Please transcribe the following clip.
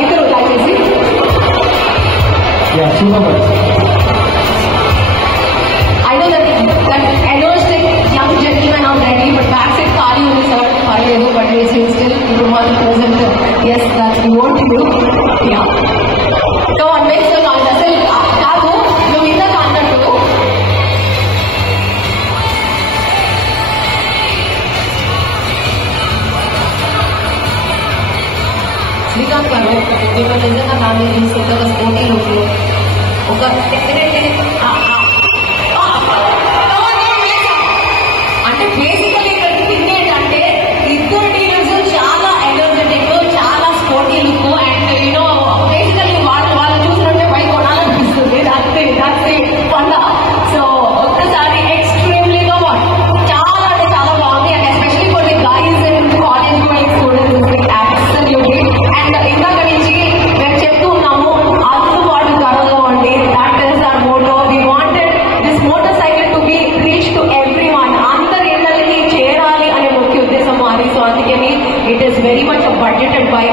ఇద్దరు దయచేసి. I know that energetic young gentlemen are ready, but backside Kali on the third party, but we still one present. Yes, that's we want to do. Yeah. So on next the contest, Kagu, you in the contest too. Srikanth garu, మీరు నిజంగా దాన్ని తీసుకుంటే ఒక స్పోర్టీ లోకి ఒక అంటే బేసికలీ ఇక్కడ థింగ్ ఏంటంటే ఇద్దరు టీమ్స్ చాలా ఎనర్జెటిక్, చాలా sporty look and you know basically వాళ్ళు చూసినట్టే బైక్ కొనాలనిపిస్తుంది. దాట్స్ పండ. సో ఒక్కసారి ఎక్స్ట్రీమ్లీ చాలా అంటే చాలా బాగుంది. And especially for the guys and college going students absolutely. And